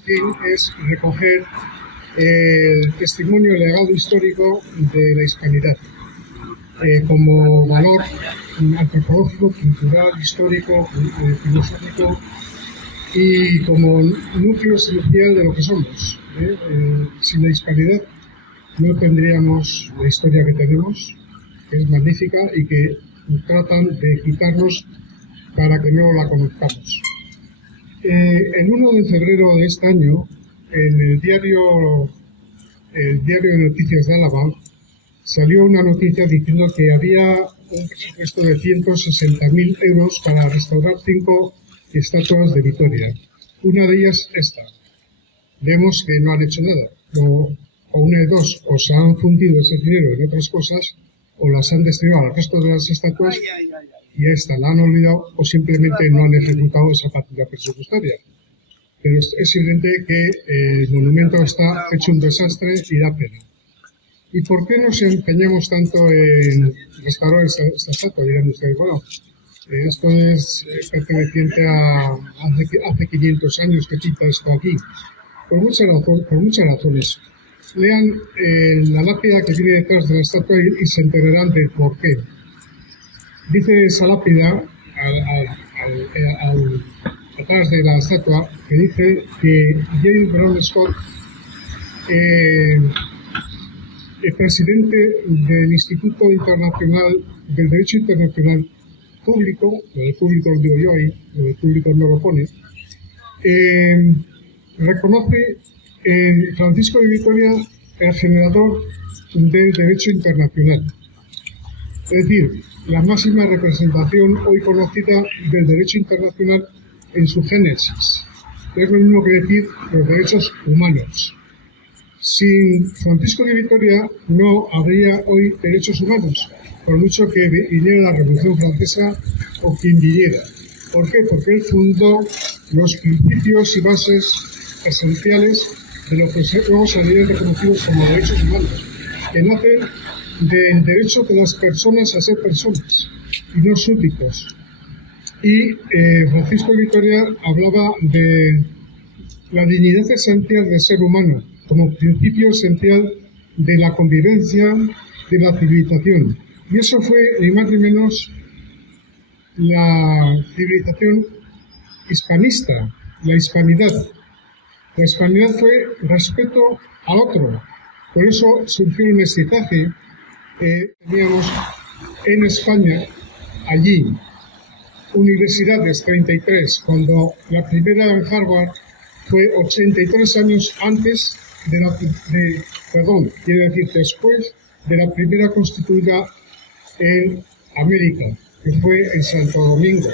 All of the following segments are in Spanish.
fin es recoger el testimonio legado histórico de la hispanidad como valor antropológico, cultural, histórico, filosófico y como núcleo esencial de lo que somos. Sin la hispanidad no tendríamos la historia que tenemos, que es magnífica y que tratan de quitarnos para que no la conozcamos. El 1 de febrero de este año, en el diario de Noticias de Álava, salió una noticia diciendo que había un presupuesto de 160.000 euros para restaurar 5 estatuas de Vitoria. Una de ellas esta. Vemos que no han hecho nada. O una de dos, o se han fundido ese dinero en otras cosas, o las han destinado al resto de las estatuas y esta la han olvidado, o simplemente no han ejecutado esa partida presupuestaria. Pero es evidente que el monumento está hecho un desastre y da pena. ¿Y por qué nos empeñamos tanto en restaurar esta estatua? Dirán ustedes, bueno, esto es perteneciente a hace 500 años que pinta esto aquí. Por muchas razones. Lean la lápida que viene detrás de la estatua y se enterarán del por qué. Dice esa lápida, atrás de la estatua, que dice que James Brown Scott, el presidente del Instituto Internacional del Derecho Internacional Público, lo del público lo digo yo ahí, lo del público no lo pone, reconoce Francisco de Vitoria el generador del derecho internacional. Es decir, la máxima representación hoy conocida del derecho internacional en su génesis. Es lo mismo que decir los derechos humanos. Sin Francisco de Vitoria no habría hoy derechos humanos, por mucho que viniera la Revolución Francesa o quien viniera. ¿Por qué? Porque él fundó los principios y bases esenciales de lo que luego serían reconocidos como derechos humanos, que nacen del derecho de las personas a ser personas y no súbditos. Y Francisco de Vitoria hablaba de la dignidad esencial del ser humano como principio esencial de la convivencia, de la civilización. Y eso fue, ni más ni menos, la civilización hispanista, la hispanidad. La hispanidad fue respeto al otro. Por eso surgió el mestizaje. Teníamos en España, allí, universidades 33, cuando la primera en Harvard fue 83 años antes después de la primera constituida en América, que fue en Santo Domingo,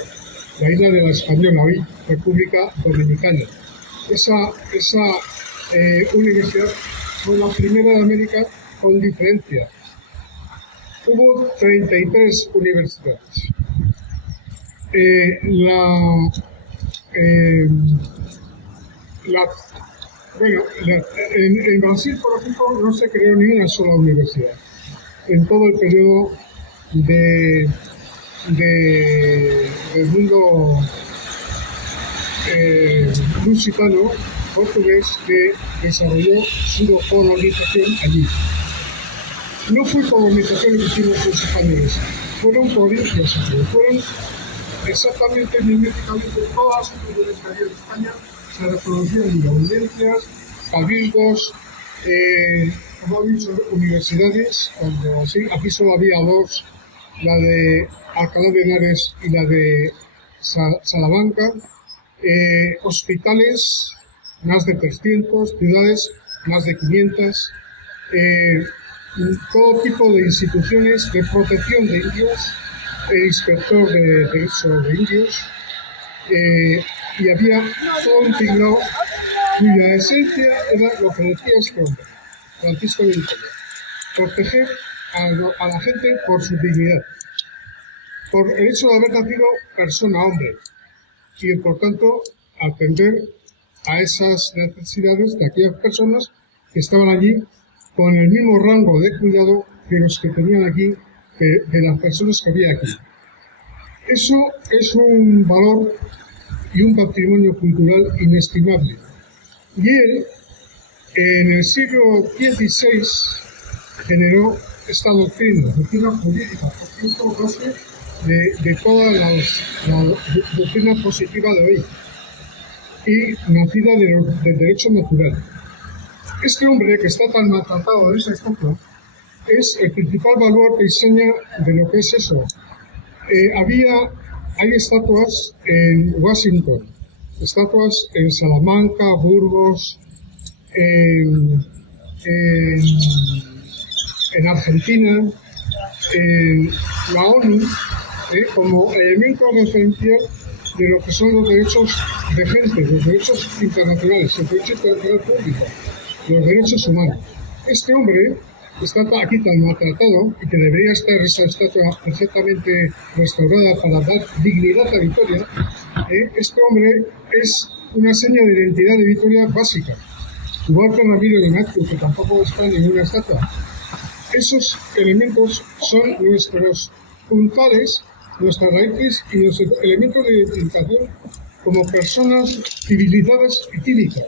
la isla de la Española, hoy República Dominicana. Esa universidad fue la primera de América con diferencia. Hubo 33 universidades. En Brasil, por ejemplo, no se creó ni una sola universidad en todo el periodo del mundo lusitano portugués que desarrolló su colonización allí. No fue colonización que hicimos los españoles, fueron provincias, fueron exactamente miméticamente todas las comunidades que había en España. Se reproducían independencias, cabildos, como he dicho, universidades, cuando sí, aquí solo había dos, la de Alcalá de Henares y la de Salamanca, hospitales, más de 300, ciudades, más de 500, todo tipo de instituciones de protección de indios, el inspector de derechos de indios, y había todo un tinglado cuya esencia era lo que decía este hombre, Francisco de Vitoria: proteger a la gente por su dignidad, por el hecho de haber nacido persona, hombre, y por tanto atender a esas necesidades de aquellas personas que estaban allí con el mismo rango de cuidado que los que tenían aquí, de las personas que había aquí. Eso es un valor y un patrimonio cultural inestimable. Y él, en el siglo XVI, generó esta doctrina jurídica, por cierto, base de toda la doctrina positiva de hoy, y nacida del derecho natural. Este hombre, que está tan maltratado de ese ejemplo, es el principal valor que enseña de lo que es eso. Hay estatuas en Washington, estatuas en Salamanca, Burgos, en Argentina, en la ONU, como elemento referencial de lo que son los derechos de gente, los derechos internacionales, el derecho internacional público, los derechos humanos. Este hombre está aquí tan maltratado y que debería estar esa estatua perfectamente restaurada para dar dignidad a Vitoria. Este hombre es una seña de identidad de Vitoria básica, igual que Ramiro de Macho, que tampoco está en ninguna estatua. Esos elementos son nuestros puntales, nuestras raíces y nuestros elementos de identificación como personas civilizadas y cívicas.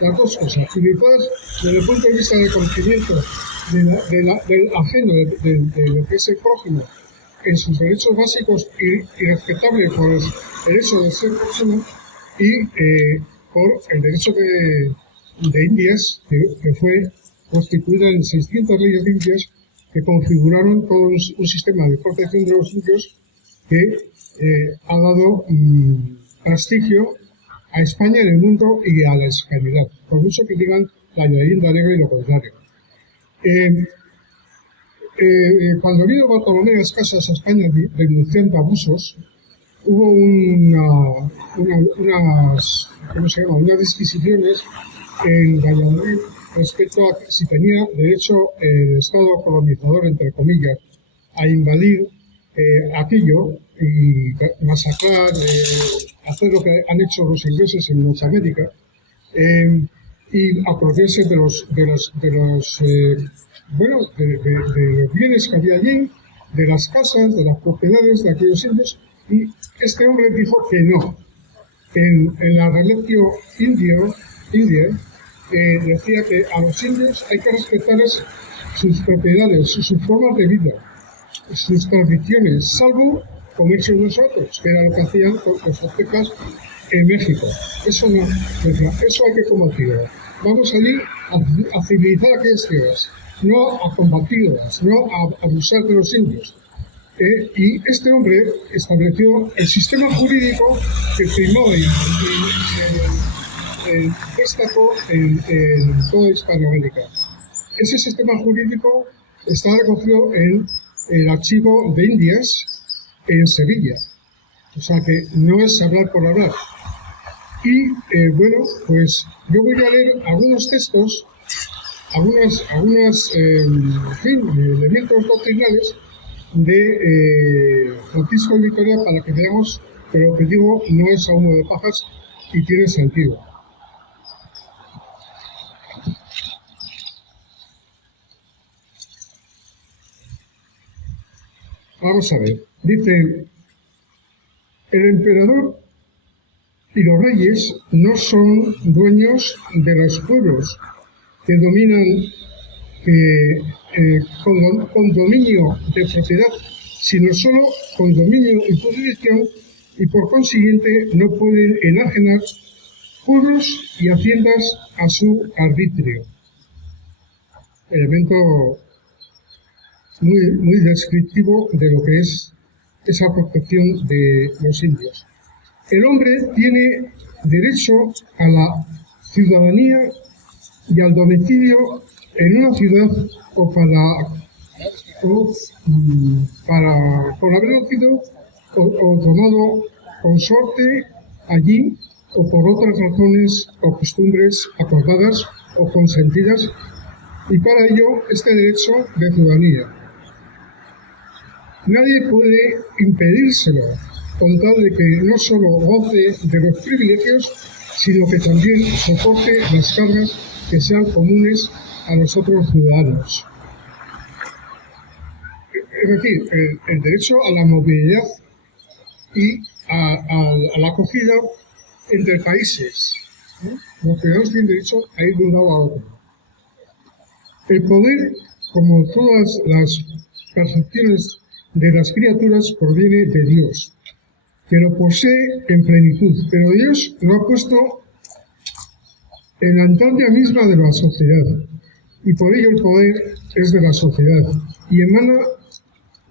Las dos cosas, civilizadas desde el punto de vista del conocimiento del ajeno, de lo que es el prójimo, en sus derechos básicos y respetables por el derecho de ser persona, y por el derecho de Indias, que fue constituida en 600 leyes indias que configuraron todo un sistema de protección de los indios que ha dado prestigio a España en el mundo y a la hispanidad, por mucho que digan la leyenda negra y lo contrario. Cuando vino Bartolomé de las Casas a España denunciando abusos, hubo unas disquisiciones en Valladolid respecto a si tenía derecho el Estado colonizador, entre comillas, a invadir aquello y masacrar, hacer lo que han hecho los ingleses en Norteamérica, y apropiarse de los bienes que había allí, de las casas, de las propiedades de aquellos indios. Y este hombre dijo que no. En la relectio india decía que a los indios hay que respetarles sus propiedades, sus formas de vida, sus tradiciones, salvo comerse nosotros, que era lo que hacían los aztecas en México. Eso no, eso hay que combatirlo. Vamos allí a civilizar a aquellas tierras, no a combatirlas, no a abusar de los indios. Y este hombre estableció el sistema jurídico que primó y destacó en toda Hispanoamérica. Ese sistema jurídico está recogido en el Archivo de Indias en Sevilla. O sea que no es hablar por hablar. Y pues yo voy a leer algunos textos, elementos doctrinales de Francisco de Vitoria, para que veamos que lo que digo no es a humo de pajas y tiene sentido. Vamos a ver. Dice: el emperador y los reyes no son dueños de los pueblos que dominan con dominio de propiedad, sino solo con dominio y jurisdicción, y por consiguiente no pueden enajenar pueblos y haciendas a su arbitrio. Elemento muy, muy descriptivo de lo que es esa protección de los indios. El hombre tiene derecho a la ciudadanía y al domicilio en una ciudad por haber nacido o tomado consorte allí, o por otras razones o costumbres acordadas o consentidas, y para ello este derecho de ciudadanía. Nadie puede impedírselo, con tal de que no solo goce de los privilegios, sino que también soporte las cargas que sean comunes a los otros ciudadanos. Es decir, el derecho a la movilidad y a la acogida entre países. Los ciudadanos tienen derecho a ir de un lado a otro. El poder, como todas las percepciones de las criaturas, proviene de Dios, que lo posee en plenitud, pero Dios lo ha puesto en la entraña misma de la sociedad, y por ello el poder es de la sociedad y emana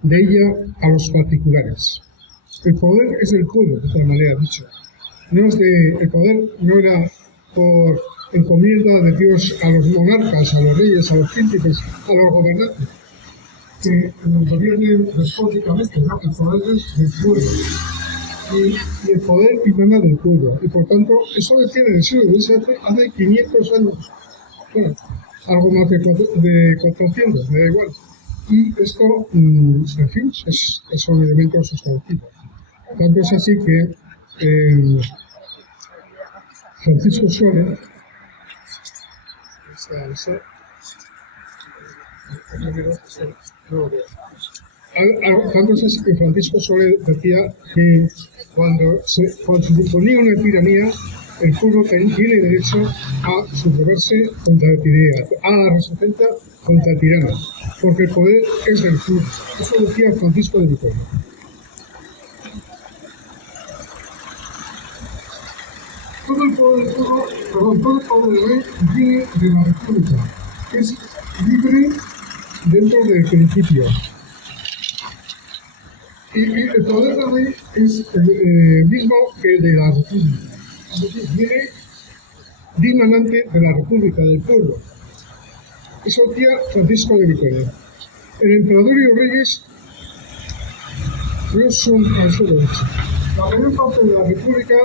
de ella a los particulares. El poder es del pueblo, de tal manera dicho. El poder no era por encomienda de Dios a los monarcas, a los reyes, a los príncipes, a los gobernantes, que gobiernen despóticamente, ¿no? El poder es del pueblo. Y el poder emana del pueblo. Y por tanto, eso detiene el siglo XVI hace 500 años. Bueno, algo más de 400, me da igual. Y esto, en fin, son elementos sustantivos. Tanto es así que Francisco Suárez, tanto es así que Francisco Suárez decía que cuando se suponía una tiranía, el pueblo tiene derecho a sublevarse contra la tiranía, a la resistencia contra el tirano, porque el poder es del pueblo. Eso decía Francisco de Vitoria. Todo el poder del pueblo, todo el poder de la ley viene de la República, que es libre dentro del principio. Y el poder de la ley es el mismo que el de la República. Es decir, viene dimanante de la República, del pueblo. Eso decía Francisco de Vitoria. El emperador y los reyes no son a su derecho. La mayor parte de la República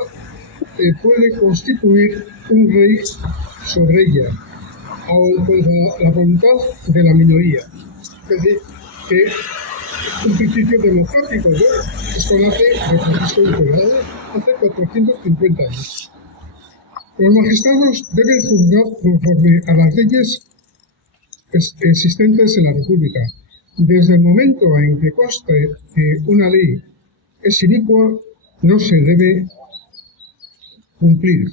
puede constituir un rey sobre ella, aun con la voluntad de la minoría. Es decir, que un principio democrático, ¿no? Esto nace de Francisco de Vitoria hace 450 años. Los magistrados deben juzgar conforme a las leyes existentes en la República. Desde el momento en que conste que una ley es inicua, no se debe cumplir.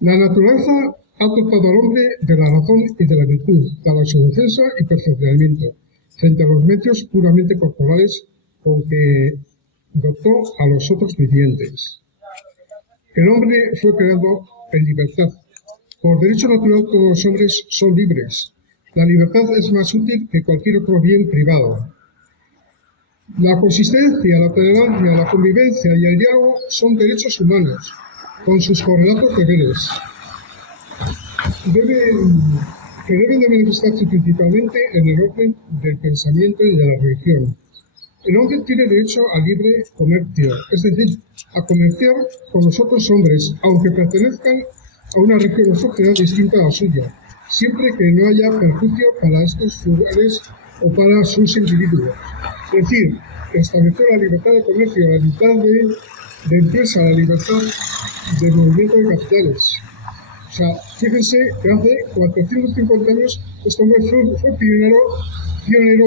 La naturaleza ha dotado al hombre de la razón y de la virtud para su defensa y perfeccionamiento, frente a los medios puramente corporales con que dotó a los otros vivientes. El hombre fue creado en libertad. Por derecho natural todos los hombres son libres. La libertad es más útil que cualquier otro bien privado. La consistencia, la tolerancia, la convivencia y el diálogo son derechos humanos, con sus correlatos deberes, que deben de manifestarse principalmente en el orden del pensamiento y de la religión. El hombre tiene derecho a libre comercio, es decir, a comerciar con los otros hombres, aunque pertenezcan a una región o sociedad distinta a la suya, siempre que no haya perjuicio para estos lugares o para sus individuos. Es decir, establecer la libertad de comercio, la libertad de empresa, la libertad de movimiento de capitales. O sea, fíjense que hace 450 años este hombre fue pionero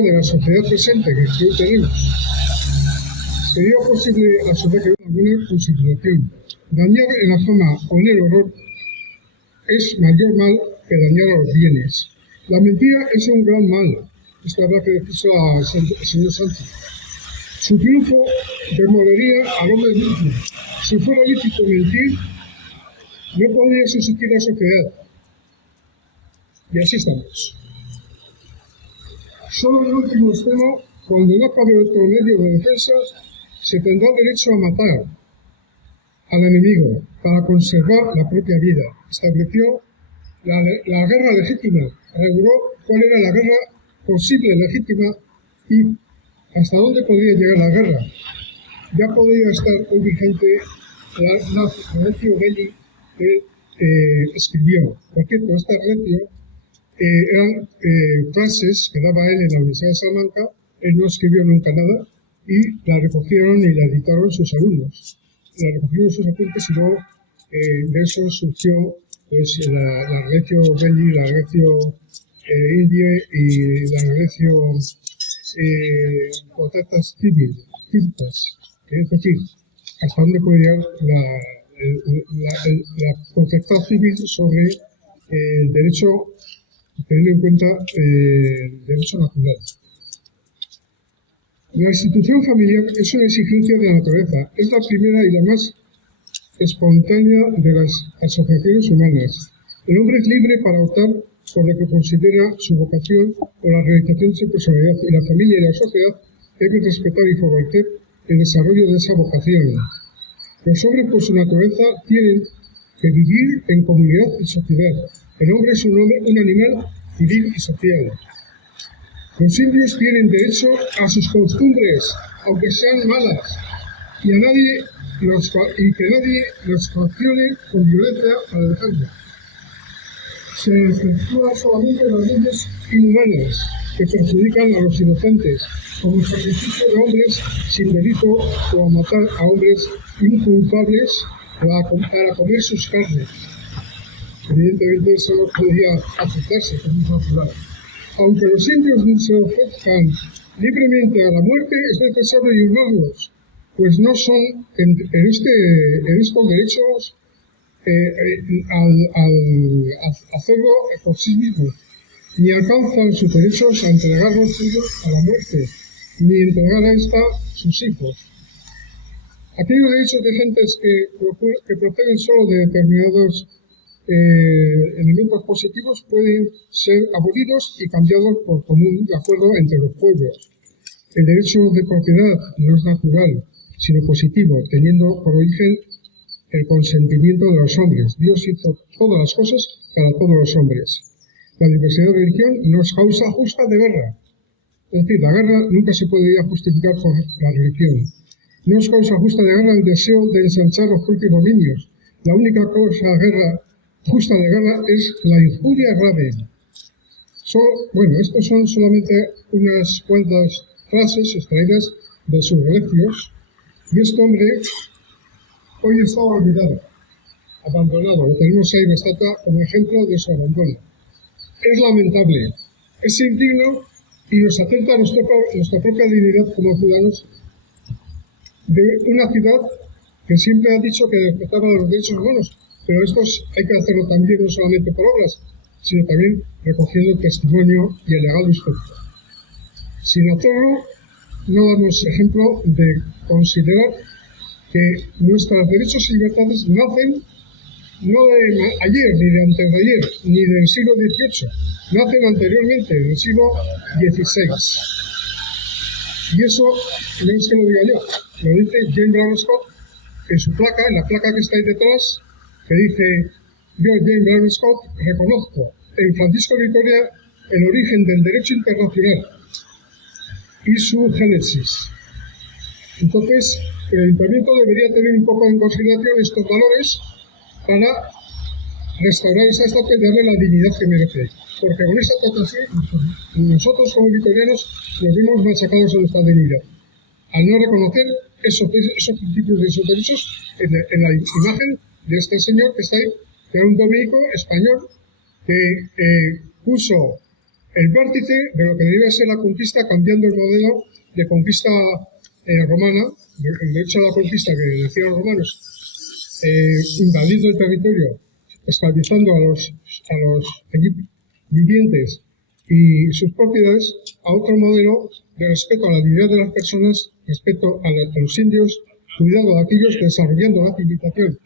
de la sociedad presente que hoy tenemos. Sería posible a la sociedad que una buena consideración. Dañar en la fama o en el horror es mayor mal que dañar a los bienes. La mentira es un gran mal. Esto habrá que decirlo al señor Sánchez. Su triunfo demolería al hombre mismo. Si fuera lícito mentir, no podría subsistir la sociedad. Y así estamos. Solo en el último extremo, cuando no cabe otro medio de defensa, se tendrá derecho a matar al enemigo para conservar la propia vida. Estableció la guerra legítima, reguló cuál era la guerra posible, legítima, y hasta dónde podría llegar la guerra. Ya podría estar hoy vigente la Recio Belli que escribió. Por cierto, esta Recio eran clases que daba él en la Universidad de Salamanca. Él no escribió nunca nada y la recogieron y la editaron sus alumnos. La recogieron sus apuntes y luego de eso surgió pues, la Recio Belli, la Recio Indie y la Recio Potestas Civitas, es decir, hasta dónde puede llegar la potestad civil sobre el derecho, teniendo en cuenta el derecho natural. La institución familiar es una exigencia de la naturaleza, es la primera y la más espontánea de las asociaciones humanas. El hombre es libre para optar por lo que considera su vocación o la realización de su personalidad, y la familia y la sociedad deben respetar y favorecer el desarrollo de esa vocación. Los hombres, por su naturaleza, tienen que vivir en comunidad y sociedad. El hombre es un animal civil y social. Los indios tienen derecho a sus costumbres, aunque sean malas, y que nadie los coaccione con violencia para dejarlo. Se efectúan solamente las leyes inhumanas que perjudican a los inocentes, como el sacrificio de hombres sin delito o a matar a hombres inculpables para comer sus carnes. Evidentemente eso no podría aceptarse como un natural. Aunque los indios se ofrezcan libremente a la muerte, es necesario ayudarlos, pues no son en estos derechos al hacerlo por sí mismos, ni alcanzan sus derechos a entregar los suyos a la muerte, ni entregar a esta sus hijos. Aquellos derechos de gentes que proceden solo de determinados elementos positivos pueden ser abolidos y cambiados por común acuerdo entre los pueblos. El derecho de propiedad no es natural, sino positivo, teniendo por origen el consentimiento de los hombres. Dios hizo todas las cosas para todos los hombres. La diversidad de religión no es causa justa de guerra. Es decir, la guerra nunca se podría justificar por la religión. No es causa justa de guerra el deseo de ensanchar los propios dominios. La única causa justa de guerra es la injuria grave. Estos son solamente unas cuantas frases extraídas de sus releccios, y este hombre hoy está olvidado, abandonado. Lo tenemos ahí en estatua como ejemplo de su abandono. Es lamentable, es indigno y nos atenta a nuestra propia dignidad como ciudadanos de una ciudad que siempre ha dicho que respetaba los derechos humanos, pero estos hay que hacerlo también no solamente por obras, sino también recogiendo el testimonio y el legado histórico. Sin hacerlo, no damos ejemplo de considerar que nuestros derechos y libertades nacen no de ayer, ni de antes de ayer, ni del siglo XVIII, nacen anteriormente, del siglo XVI. Y eso no es que lo diga yo, lo dice James Brown Scott en su placa, en la placa que está ahí detrás, que dice: yo, James Brown Scott, reconozco en Francisco Vitoria el origen del derecho internacional y su génesis. Entonces, el Ayuntamiento debería tener un poco en consideración estos valores para restaurar esa estatua y darle la dignidad que merece. Porque con esta estatua, nosotros como vitorianos nos vemos machacados en nuestra dignidad, al no reconocer esos principios y esos derechos en la imagen de este señor que está ahí, que era un dominico español que puso el vértice de lo que debía ser la conquista, cambiando el modelo de conquista romana, el derecho a la conquista que decían los romanos, invadiendo el territorio, esclavizando a los allí vivientes y sus propiedades, a otro modelo de respeto a la dignidad de las personas, respeto a los indios, cuidado de aquellos, desarrollando la civilización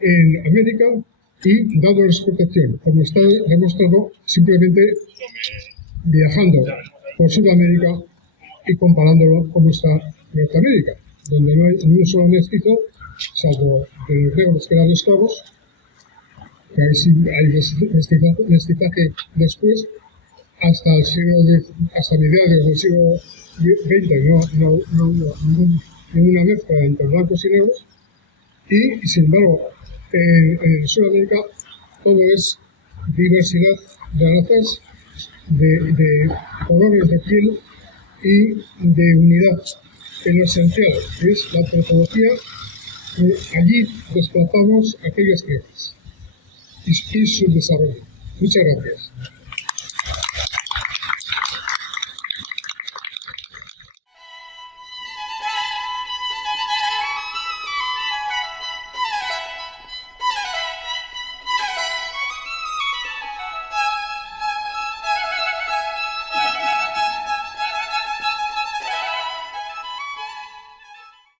en América y dándoles protección, como está demostrado simplemente viajando por Sudamérica y comparándolo con nuestra Norteamérica, donde no hay ni un solo mestizo, salvo de los griegos que eran esclavos, que hay mestizaje después, hasta mediados del siglo XX no hubo ninguna mezcla entre blancos y negros, y sin embargo en Sudamérica todo es diversidad de razas, de colores de piel y de unidad en lo esencial, que es la antropología. Allí desplazamos aquellas creencias y su desarrollo. Muchas gracias.